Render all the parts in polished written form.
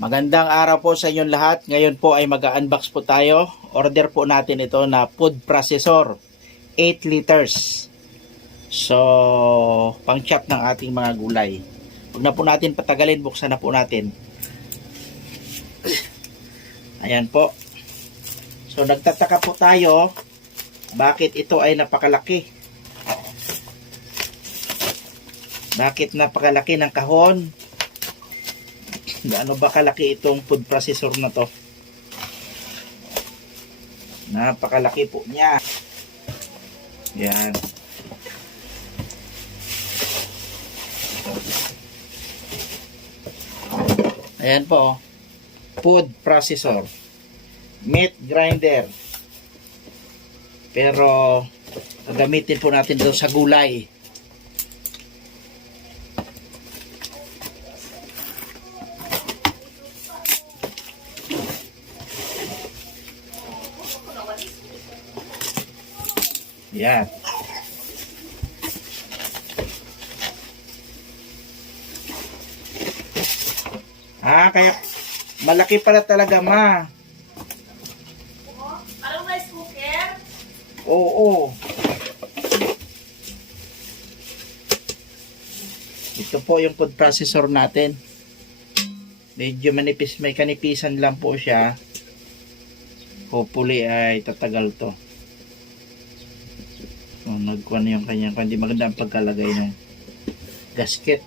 Magandang araw po sa inyong lahat. Ngayon po ay mag-unbox po tayo. Order po natin ito na food processor, 8 liters. So, pang-chop ng ating mga gulay. Huwag na po natin patagalin, buksan na po natin. Ayan po. So, nagtataka po tayo, bakit ito ay napakalaki? Bakit napakalaki ng kahon? Gaano ba kalaki itong food processor na to? Napakalaki po niya. Yan. Ayan po. Food processor. Meat grinder. Pero gagamitin po natin dito sa gulay. Yan. Kaya malaki pala talaga, ma. Parang rice cooker? Oo. Ito po yung food processor natin. Medyo manipis, may kanipisan lang po siya. Hopefully ay tatagal to. So, nagkuha na yung kanyang, hindi maganda ang pagkalagay ng gasket.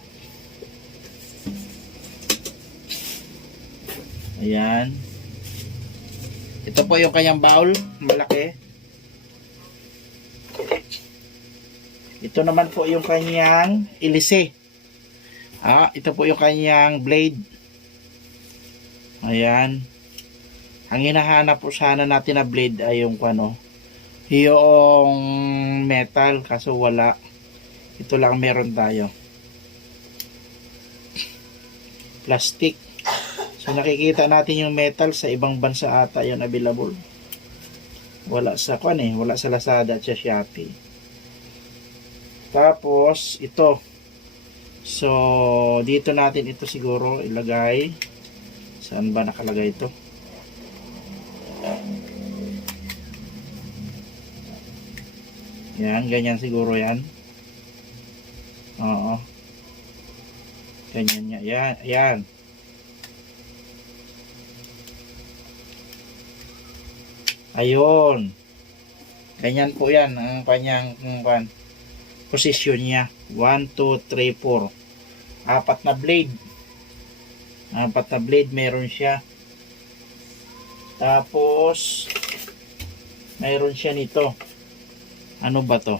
Ayan. Ito po yung kanyang bowl, malaki. Ito naman po yung kanyang ilise. Ito po yung kanyang blade. Ayan. Ang hinahanap po sana natin na blade ay yung yung metal, kaso wala. Ito lang meron tayo. Plastic. So nakikita natin yung metal sa ibang bansa ata yun available. Wala sa wala sa Lazada at sa Shopee. Tapos ito. So dito natin ito siguro ilagay. Saan ba nakalagay ito? Yan, ganyan siguro yan. Oo. Ganyan niya. Yan, yan. Ayun. Ganyan po yan ang kanyang position niya. 1, 2, 3, 4. Apat na blade. Apat na blade meron siya. Tapos mayroon siya nito. Ano ba to?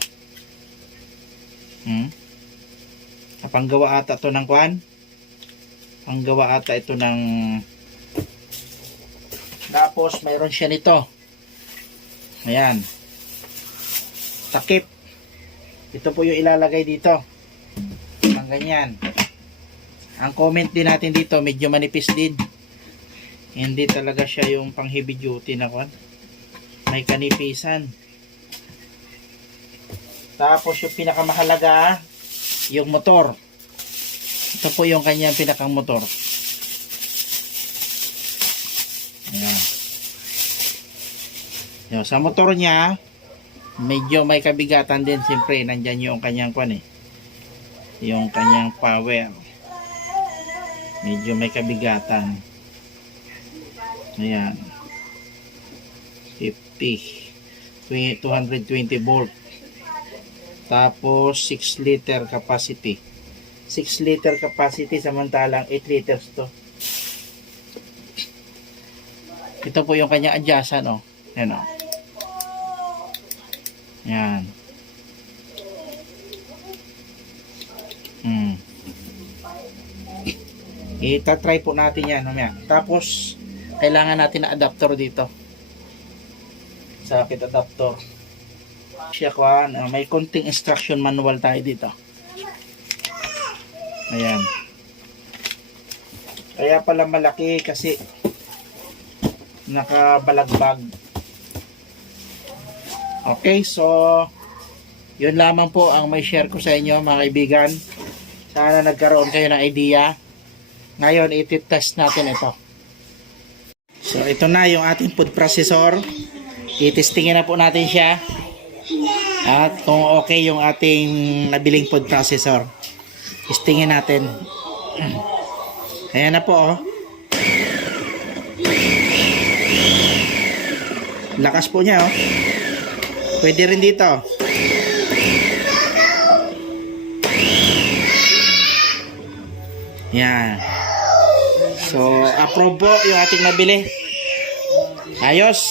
Panggawa ata to ng Panggawa ata ito ng. Tapos mayroon siya nito. Ayan. Takip. Ito po yung ilalagay dito. Ang ganyan. Ang comment din natin dito, medyo manipis din. Hindi talaga siya yung pang heavy duty na may kanipisan. Tapos yung pinakamahalaga, yung motor. Ito po yung kanyang pinakang motor. Ayan. Yung, sa motor niya, medyo may kabigatan din. Siyempre, nandyan yung kanyang yung kanyang power. Medyo may kabigatan. Ayan. 220 volt. Tapos 6 liter capacity. 6 liter capacity samantalang 8 liters to. Ito po yung kanyang adjustan, Yan, Yan. Ita-try po natin yan, Tapos kailangan natin na adapter dito. Sakit adapter. Siya may konting instruction manual tayo dito. Ayan. Kaya pala malaki kasi nakabalagbag. Okay, so yun lamang po ang may share ko sa inyo, mga kaibigan. Sana nagkaroon kayo ng idea Ngayon, ititest natin ito. So, ito na yung ating food processor. Itestingin na po natin siya. At kung okay yung ating nabiling food processor. Testingin natin. Ayan na po, oh. Lakas po niya, oh. Pwede rin dito. Yan. So, approve po yung ating nabili. Ayos.